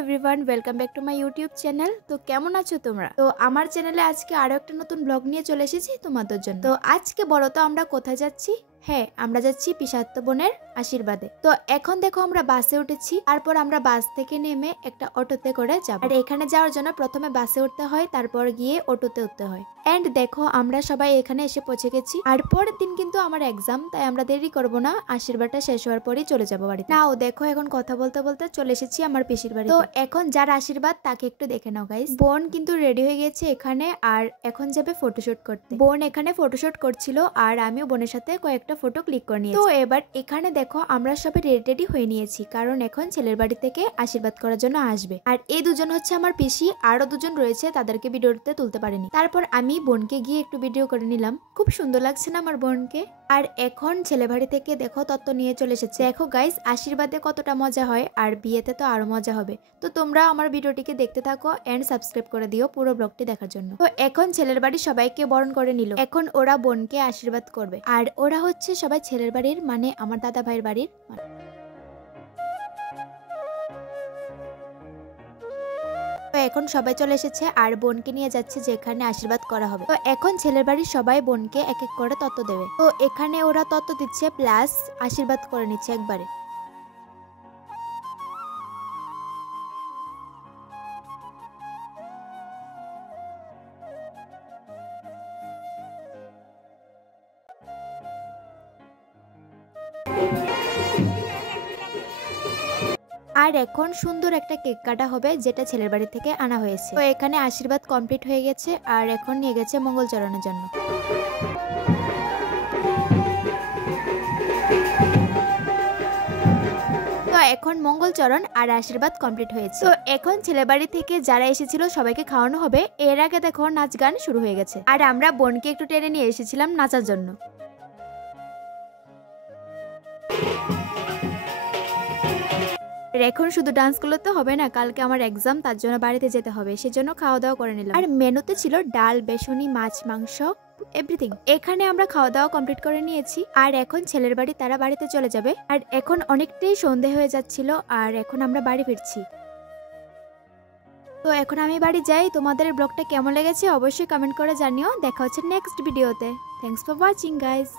Everyone, welcome back to my YouTube channel. তো কেমন আছো তোমরা? তো আমার চ্যানেলে আজকে আরো একটা নতুন ব্লগ নিয়ে চলে এসেছি তোমাদের জন্য। তো আজকে বলো তো আমরা কোথায় যাচ্ছি? হ্যাঁ, আমরা যাচ্ছি পিসাত্ত বোনের আশীর্বাদে। তো এখন দেখো আমরা বাসে উঠেছি, তারপর আমরা বাস থেকে নেমে একটা অটোতে করে যাব। আর এখানে যাওয়ার জন্য প্রথমে বাসে উঠতে হয়, তারপর গিয়ে অটোতে উঠতে হয়। এন্ড দেখো আমরা সবাই এখানে এসে পৌঁছে গেছি। আর পরের দিন কিন্তু আমার এক্সাম, তাই আমরা দেরি করব না, আশীর্বাদটা শেষ হওয়ার পরেই চলে যাবো বাড়িতে। নাও দেখো এখন কথা বলতে বলতে চলে এসেছি আমার পিসির বাড়ি। তো এখন যার আশীর্বাদ তাকে একটু দেখে নাও গাইস। বোন কিন্তু রেডি হয়ে গেছে এখানে, আর এখন যাবে ফটোশুট করতে। বোন এখানে ফটোশুট করছিল আর আমিও বোনের সাথে কয়েকটা ফটো ক্লিক করে নিয়েছি। তো এবার এখানে দেখো আমরা সবাই রেডি হয়ে নিয়েছি, কারণ এখন ছেলের বাড়ি থেকে আশীর্বাদ করার জন্য আসবে। আর এই দুজন হচ্ছে আমার পিসি, আরো দুজন রয়েছে, তাদেরকে ভিডিওতে তুলতে পারিনি। তারপর আমি বোনকে গিয়ে একটু ভিডিও করে নিলাম। খুব সুন্দর লাগছে না আমার বোনকে? আর এখন ছেলে বাড়ি থেকে দেখো তত্ত্ব নিয়ে চলে এসেছে। দেখো গাইস, আশীর্বাদে কতটা মজা হয়, আর বিয়েতে তো আরো মজা হবে। তো তোমরা আমার ভিডিওটিকে দেখতে থাকো এন্ড সাবস্ক্রাইব করে দিও পুরো ব্লগটি দেখার জন্য। তো এখন ছেলের বাড়ি সবাইকে বরণ করে নিল, এখন ওরা বোনকে আশীর্বাদ করবে। আর ওরা হচ্ছে সবাই ছেলের বাড়ির, মানে আমার দাদা ভাইয়ের বাড়ির। তো এখন সবাই চলে এসেছে আর বোনকে নিয়ে যাচ্ছে যেখানে আশীর্বাদ করা হবে। তো এখন ছেলের বাড়ির সবাই বোনকে এক এক করে তত্ত্ব দেবে। তো এখানে ওরা তত্ত্ব দিচ্ছে প্লাস আশীর্বাদ করে নিচ্ছে একবারে। আর এখন সুন্দর একটা কেক কাটা হবে, যেটা ছেলের বাড়ি থেকে আনা হয়েছে। তো এখানে আশীর্বাদ কমপ্লিট হয়ে গেছে আর এখন নিয়ে গেছে মঙ্গলচরণের জন্য। তো এখন মঙ্গলচরণ আর আশীর্বাদ কমপ্লিট হয়েছে। তো এখন ছেলের বাড়ি থেকে যারা এসেছিল সবাইকে খাওয়ানো হবে। এর আগে দেখো নাচ গান শুরু হয়ে গেছে, আর আমরা বোনকে একটু টেনে নিয়ে এসেছিলাম নাচার জন্য। এখন শুধু ডান্স করলে তো হবে না, কালকে আমার এক্সাম, তার জন্য বাড়িতে যেতে হবে, সেজন্য খাওয়া দাওয়া করে নিলাম। আর মেনুতে ছিল ডাল, বেসনি, মাছ, মাংস, এভরিথিং। এখানে আমরা খাওয়া দাওয়া কমপ্লিট করে নিয়েছি, আর এখন ছেলের বাড়ি তারা বাড়িতে চলে যাবে। আর এখন অনেকটাই সন্ধে হয়ে যাচ্ছিল, আর এখন আমরা বাড়ি ফিরছি। তো এখন আমি বাড়ি যাই। তোমাদের ব্লগটা কেমন লেগেছে অবশ্যই কমেন্ট করে জানিও। দেখা হচ্ছে নেক্সট ভিডিওতে। Thanks for watching guys.